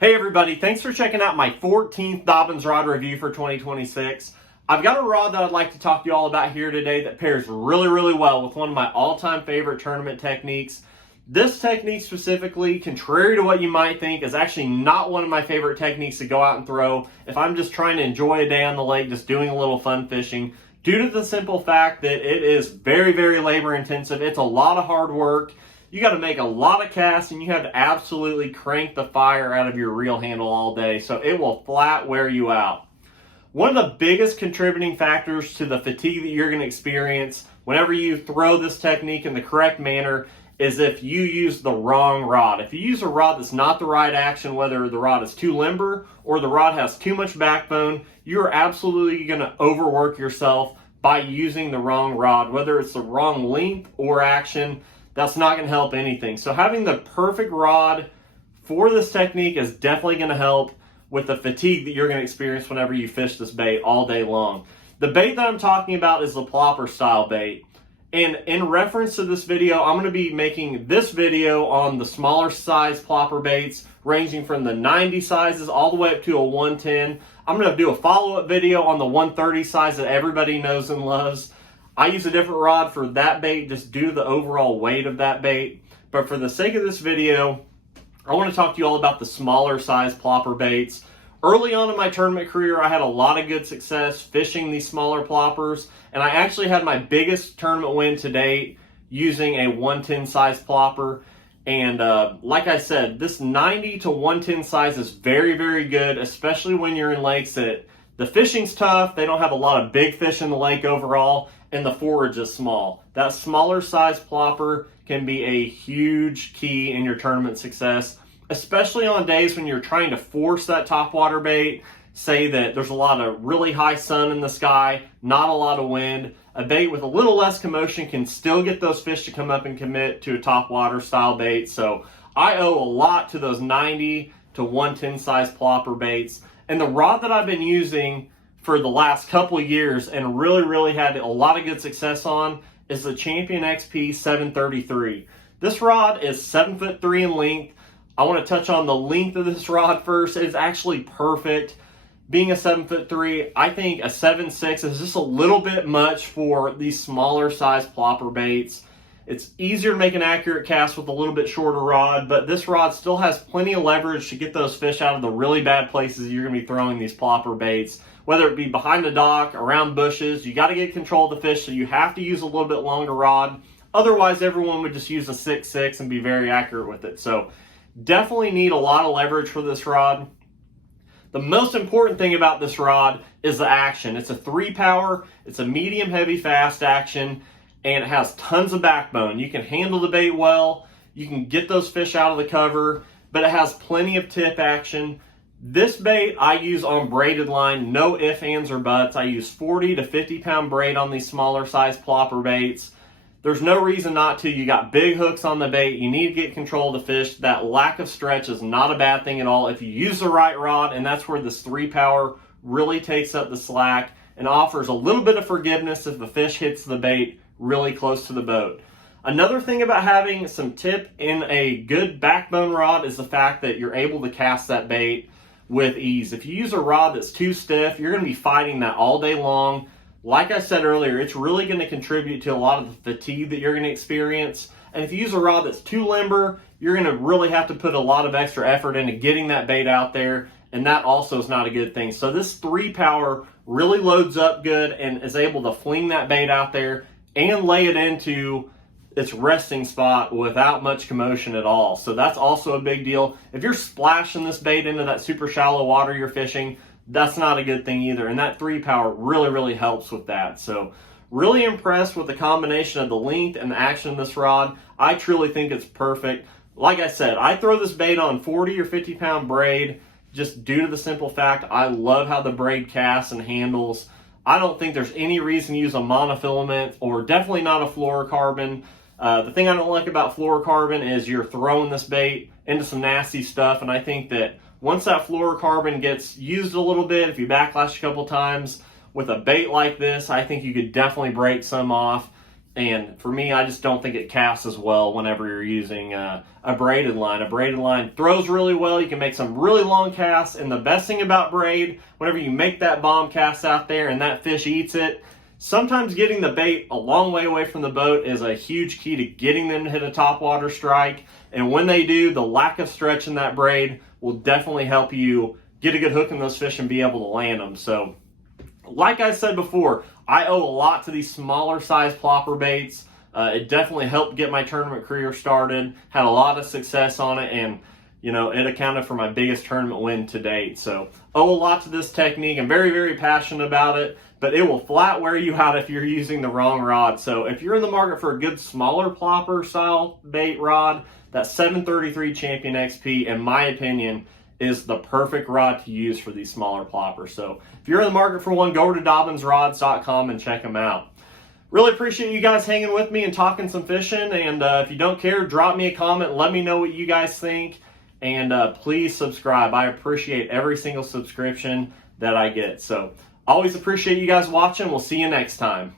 Hey everybody, thanks for checking out my 14th Dobyns rod review for 2026. I've got a rod that I'd like to talk to you all about here today that pairs really well with one of my all-time favorite tournament techniques. This technique specifically, contrary to what you might think, is actually not one of my favorite techniques to go out and throw if I'm just trying to enjoy a day on the lake, just doing a little fun fishing, due to the simple fact that it is very labor intensive. It's a lot of hard work. You got to make a lot of casts, and you have to absolutely crank the fire out of your reel handle all day, so it will flat wear you out. One of the biggest contributing factors to the fatigue that you're going to experience whenever you throw this technique in the correct manner is if you use the wrong rod. If you use a rod that's not the right action, whether the rod is too limber or the rod has too much backbone, you're absolutely going to overwork yourself by using the wrong rod, whether it's the wrong length or action. That's not going to help anything. So having the perfect rod for this technique is definitely going to help with the fatigue that you're going to experience whenever you fish this bait all day long. The bait that I'm talking about is the plopper style bait. And in reference to this video, I'm going to be making this video on the smaller size plopper baits, ranging from the 90 sizes all the way up to a 110. I'm going to do a follow-up video on the 130 size that everybody knows and loves. I use a different rod for that bait just due to the overall weight of that bait. But for the sake of this video, I want to talk to you all about the smaller size plopper baits. Early on in my tournament career, I had a lot of good success fishing these smaller ploppers, and I actually had my biggest tournament win to date using a 110 size plopper. And like I said, this 90 to 110 size is very good, especially when you're in lakes that the fishing's tough, they don't have a lot of big fish in the lake overall, and the forage is small. That smaller size plopper can be a huge key in your tournament success, especially on days when you're trying to force that topwater bait. Say that there's a lot of really high sun in the sky, not a lot of wind. A bait with a little less commotion can still get those fish to come up and commit to a topwater style bait. So I owe a lot to those 90 to 110 size plopper baits. And the rod that I've been using for the last couple of years and really had a lot of good success on is the Champion XP 733. This rod is 7'3" in length. I want to touch on the length of this rod first. It is actually perfect. Being a 7'3", I think a 7'6" is just a little bit much for these smaller size plopper baits. It's easier to make an accurate cast with a little bit shorter rod, but this rod still has plenty of leverage to get those fish out of the really bad places you're going to be throwing these plopper baits. Whether it be behind the dock, around bushes, you got to get control of the fish, so you have to use a little bit longer rod. Otherwise, everyone would just use a 6'6" and be very accurate with it. So definitely need a lot of leverage for this rod. The most important thing about this rod is the action. It's a 3-power, it's a medium heavy fast action, and it has tons of backbone. You can handle the bait well, you can get those fish out of the cover, but it has plenty of tip action. This bait I use on braided line, no ifs, ands, or buts. I use 40 to 50 pound braid on these smaller size plopper baits. There's no reason not to. You got big hooks on the bait. You need to get control of the fish. That lack of stretch is not a bad thing at all if you use the right rod, and that's where this 3-power really takes up the slack and offers a little bit of forgiveness if the fish hits the bait really close to the boat. Another thing about having some tip in a good backbone rod is the fact that you're able to cast that bait with ease. If you use a rod that's too stiff, you're going to be fighting that all day long. Like I said earlier, it's really going to contribute to a lot of the fatigue that you're going to experience. And if you use a rod that's too limber, you're going to really have to put a lot of extra effort into getting that bait out there, and that also is not a good thing. So this 3-power really loads up good and is able to fling that bait out there and lay it into its resting spot without much commotion at all. So that's also a big deal. If you're splashing this bait into that super shallow water you're fishing, that's not a good thing either. And that 3-power really helps with that. So really impressed with the combination of the length and the action of this rod. I truly think it's perfect. Like I said, I throw this bait on 40 or 50 pound braid just due to the simple fact I love how the braid casts and handles. I don't think there's any reason to use a monofilament or definitely not a fluorocarbon. The thing I don't like about fluorocarbon is you're throwing this bait into some nasty stuff, and I think that once that fluorocarbon gets used a little bit, if you backlash a couple times with a bait like this, I think you could definitely break some off. And for me, I just don't think it casts as well whenever you're using a braided line. A braided line throws really well. You can make some really long casts. And the best thing about braid, whenever you make that bomb cast out there and that fish eats it, sometimes getting the bait a long way away from the boat is a huge key to getting them to hit a topwater strike. And when they do, the lack of stretch in that braid will definitely help you get a good hook in those fish and be able to land them. So, like I said before, I owe a lot to these smaller size plopper baits. It definitely helped get my tournament career started. Had a lot of success on it, and it accounted for my biggest tournament win to date. So owe a lot to this technique. I'm very, very passionate about it, but it will flat wear you out if you're using the wrong rod. So if you're in the market for a good smaller plopper style bait rod, that 733 Champion XP, in my opinion, is the perfect rod to use for these smaller ploppers. So if you're in the market for one, go over to dobynsrods.com and check them out. Really appreciate you guys hanging with me and talking some fishing. And if you don't care, drop me a comment. Let me know what you guys think. And please subscribe. I appreciate every single subscription that I get. So always appreciate you guys watching. We'll see you next time.